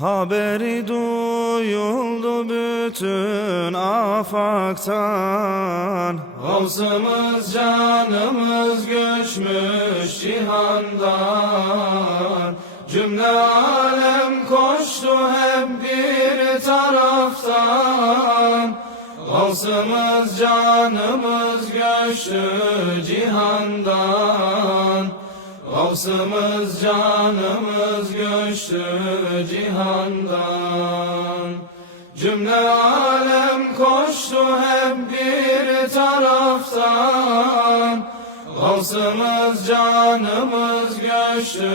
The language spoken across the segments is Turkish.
Haberi duyuldu bütün afaktan, Gavsımız canımız göçmüş cihandan. Cümle alem koştu hep bir taraftan. Gavsımız canımız göçtü cihandan. Gavsımız canımız göçtü cihandan. Cümle alem koştu hep bir taraftan. Gavsımız canımız göçtü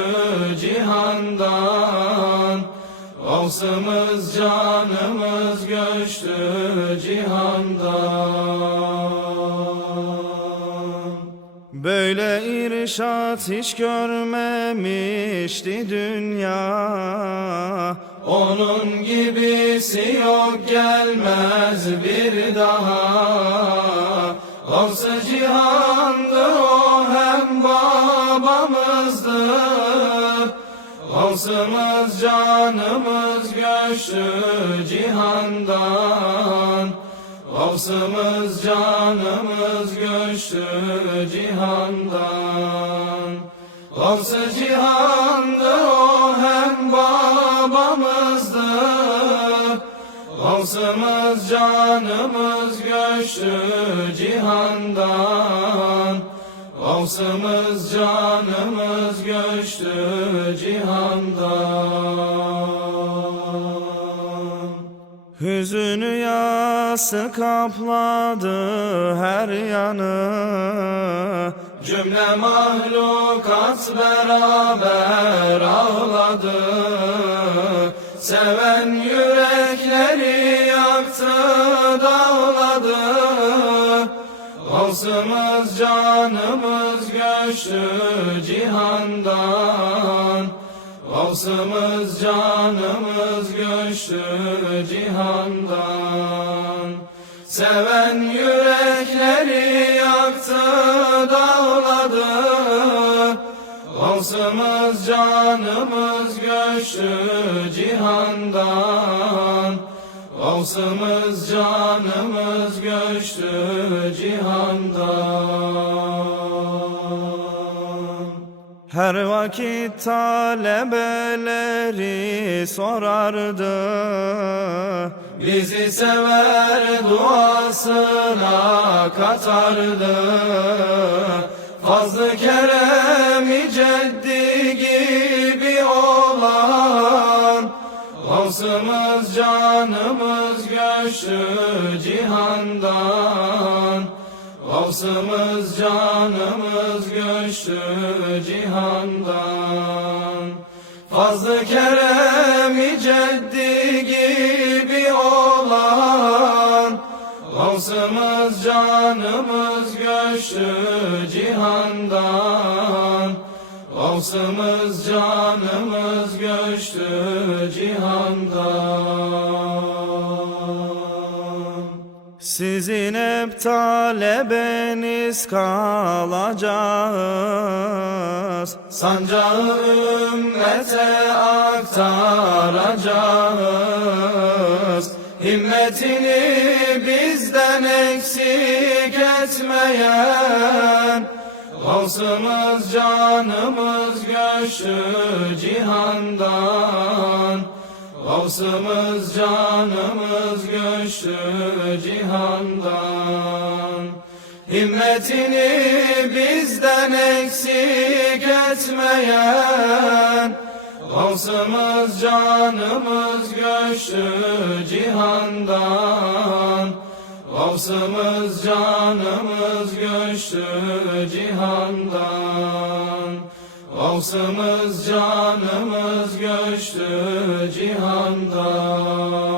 cihandan. Gavsımız canımız göçtü cihandan. Böyle irşat hiç görmemişti dünya. Onun gibisi yok, gelmez bir daha. Gavs-ı cihandı o, hem babamızdı. Gavsımız canımız göçtü cihandan. Gavsımız canımız göçtü cihandan. Gavs-ı cihandı o, hem babamızdı. Gavsımız canımız göçtü cihandan. Gavsımız canımız göçtü cihandan. Hüzün yası kapladı her yanı. Cümle mahlukat beraber ağladı. Seven yürekleri yaktı, dağladı. Gavsımız canımız göçtü cihandan. Gavsımız canımız göçtü cihandan. Seven yürekleri yaktı, dağladı. Gavsımız canımız göçtü cihandan. Gavsımız canımız göçtü cihandan. Her vakit talebeleri sorardı, bizi sever duasına katardı. Fazl-ı kerem-i ceddi gibi olan. Gavsımız canımız göçtü cihandan. Gavsımız canımız göçtü cihandan. Fazl-ı kerem-i ceddi gibi olan. Gavsımız canımız göçtü cihandan. Gavsımız canımız göçtü cihandan. sizin hep talebeniz kalacağız. Sancağı ümmete aktaracağız. Himmetini bizden eksik etmeyen. Gavsımız canımız göçtü cihandan. Gavsımız canımız göçtü cihandan. Himmetini bizden eksik etmeyen. Gavsımız canımız göçtü cihandan. Gavsımız canımız göçtü cihandan. Gavsımız canımız göçtü cihandan.